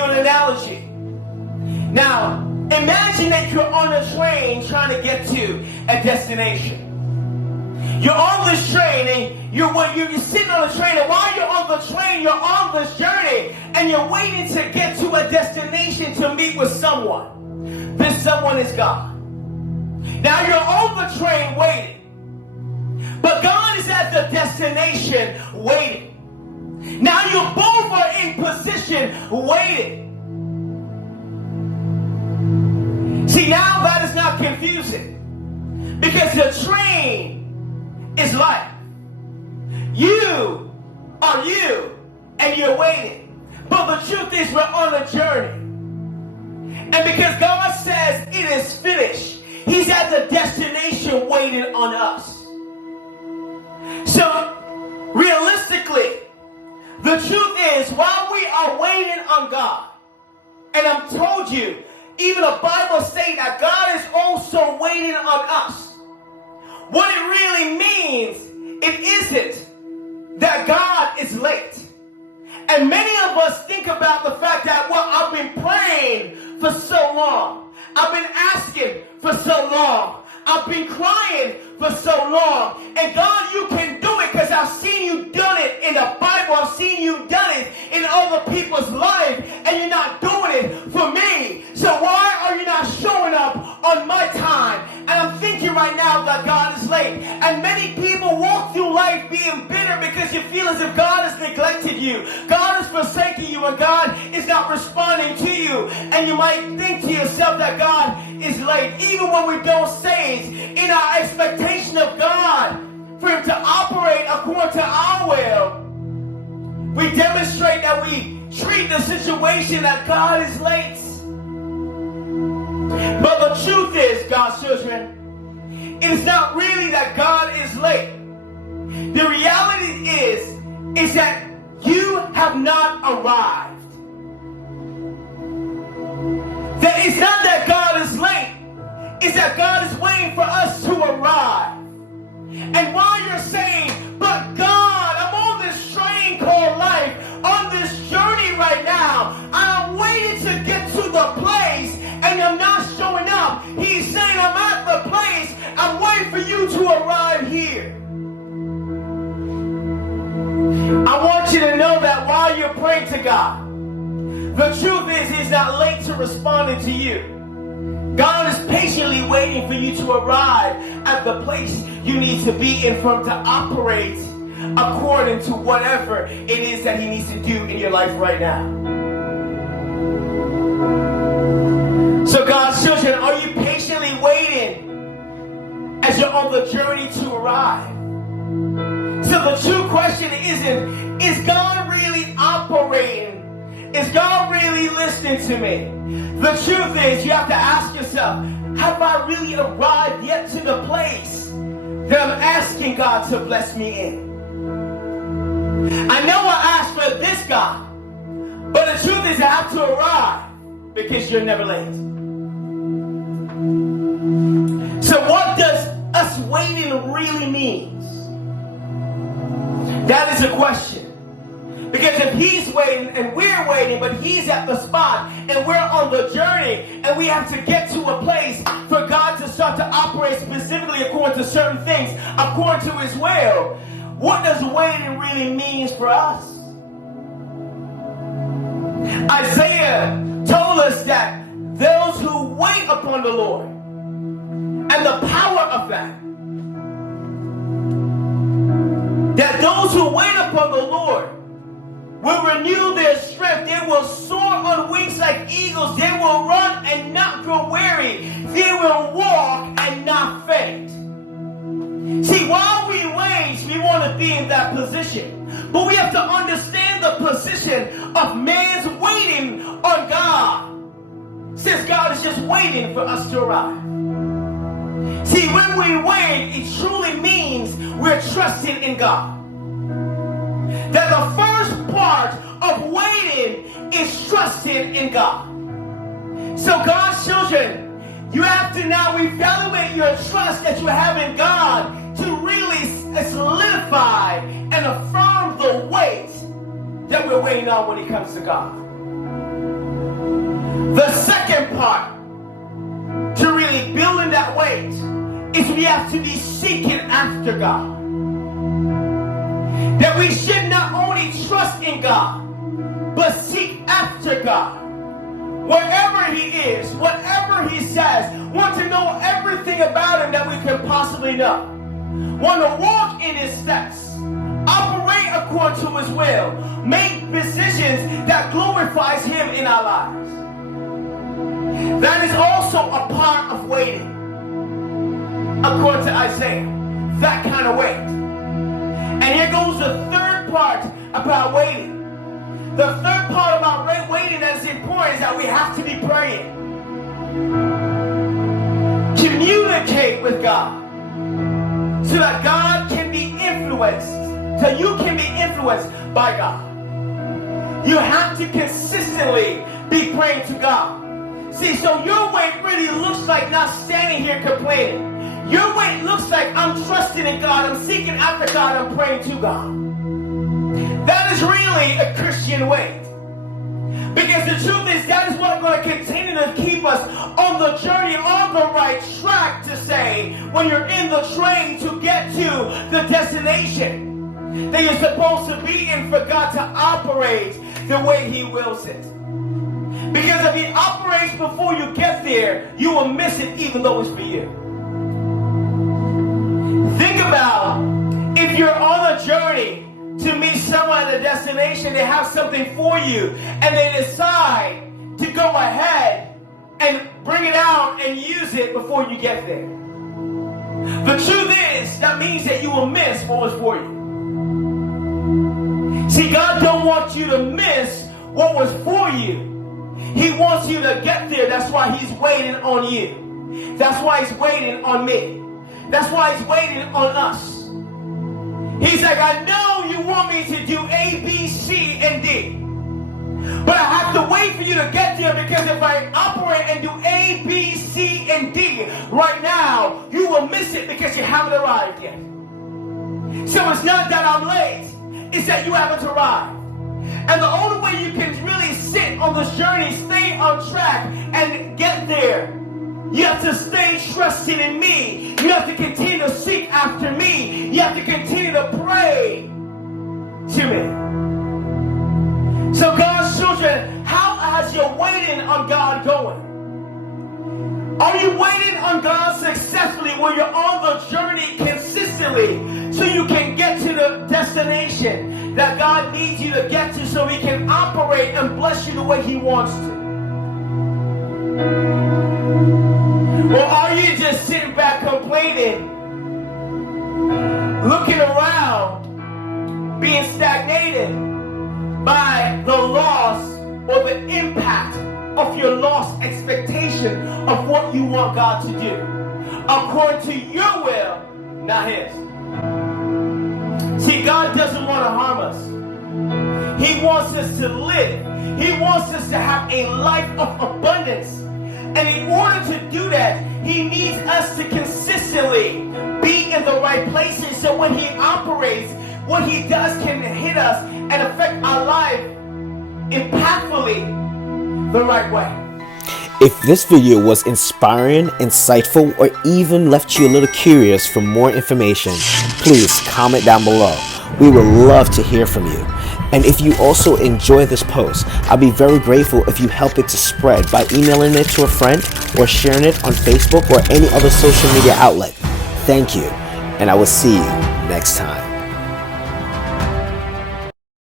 you an analogy. Now, imagine that you're on a train trying to get to a destination. You're on this train and you're sitting on the train, and while you're on the train, you're on this journey and you're waiting to get to a destination to meet with someone. This someone is God. Now you're on the train waiting, but God is at the destination waiting. Now you both are in position waiting. See, now that is not confusing, because the train is life. You are you, and you're waiting. But the truth is, we're on a journey. And because God says it is finished, He's at the destination waiting on us. So, realistically, the truth is, while we are waiting on God, and I'm told you, even the Bible says that God is also waiting on us. What it really means, it isn't that God is late. And many of us think about the fact that, well, I've been praying for so long. I've been asking for so long. I've been crying for so long. And God, you can do it because I've seen you done it in the Bible. I've seen you done it in other people's life. And you're not doing it for me. So why are you not showing up on my time? And I'm thinking right now that God is late. And many people walk through life being bitter because you feel as if God has neglected you. God has forsaken you, and God is not responding to you. And you might think to yourself that God is late. Even when we don't say it, in our expectation of God for Him to operate according to our will, we demonstrate that we treat the situation that God is late. But the truth is, God's children, it is not really that God is late. The reality is that you have not arrived. That it's not that God is late. It's that God is waiting for us to arrive. And while you're saying, but God, I'm on this train called life, on this journey right now, I'm waiting to get to the place, and I'm not showing up. He's saying, I'm at the place, I'm waiting for you to arrive here. I want you to know that while you're praying to God, the truth is He's not late to responding to you. God is patiently waiting for you to arrive at the place you need to be in for Him to operate according to whatever it is that He needs to do in your life right now. So God's children, are you patiently waiting as you're on the journey to arrive? So the true question isn't, is God really operating? Is God really listening to me? The truth is, you have to ask yourself, have I really arrived yet to the place that I'm asking God to bless me in? I know I asked for this God, but the truth is I have to arrive because you're never late. So what does us waiting really mean? That is a question. Because if He's waiting and we're waiting, but He's at the spot and we're on the journey and we have to get to a place for God to start to operate specifically according to certain things, according to His will, what does waiting really mean for us? Isaiah told us that those who wait upon the Lord and the power of that those who wait upon the Lord will renew their strength. They will soar on wings like eagles. They will run and not grow weary. They will walk and not faint. See, while we wait, we want to be in that position. But we have to understand the position of man's waiting on God. Since God is just waiting for us to arrive. See, when we wait, it truly means we're trusting in God. That the first part of waiting is trusting in God. So God's children, you have to now evaluate your trust that you have in God to really solidify and affirm the weight that we're waiting on when it comes to God. The second part to really building that weight is we have to be seeking after God. That we should not only trust in God, but seek after God. Wherever He is, whatever He says, want to know everything about Him that we can possibly know. Want to walk in His steps, operate according to His will, make decisions that glorifies Him in our lives. That is also a part of waiting, according to Isaiah. That kind of wait. And here goes the third part about waiting. The third part about waiting that is important is that we have to be praying. Communicate with God so that God can be influenced, so you can be influenced by God. You have to consistently be praying to God. See, so your wait really looks like not standing here complaining. Your wait looks like I'm trusting in God, I'm seeking after God, I'm praying to God. That is really a Christian wait. Because the truth is, that is what's going to continue to keep us on the journey, on the right track to say, when you're in the train to get to the destination that you're supposed to be in for God to operate the way He wills it. Because if He operates before you get there, you will miss it even though it's for you. Think about if you're on a journey to meet someone at a destination, they have something for you, and they decide to go ahead and bring it out and use it before you get there. The truth is, that means that you will miss what was for you. See, God don't want you to miss what was for you. He wants you to get there. That's why He's waiting on you. That's why He's waiting on me. That's why He's waiting on us. He's like, I know you want me to do A, B, C, and D. But I have to wait for you to get there, because if I operate and do A, B, C, and D right now, you will miss it because you haven't arrived yet. So it's not that I'm late. It's that you haven't arrived. And the only way you can really sit on this journey, stay on track, and get there, you have to stay trusting in me. You have to continue to seek after me. You have to continue to pray to me. So God's children, how is your waiting on God going? Are you waiting on God successfully where you're on the journey consistently so you can get to the destination that God needs you to get to so He can operate and bless you the way He wants to? Or are you just sitting back complaining, looking around, being stagnated by the loss or the impact of your lost expectation of what you want God to do according to your will, not His? See, God doesn't want to harm us. He wants us to live. He wants us to have a life of abundance. And in order to do that, He needs us to consistently be in the right places so when He operates, what He does can hit us and affect our life impactfully the right way. If this video was inspiring, insightful, or even left you a little curious for more information, please comment down below. We would love to hear from you. And if you also enjoy this post, I'll be very grateful if you help it to spread by emailing it to a friend or sharing it on Facebook or any other social media outlet. Thank you, and I will see you next time.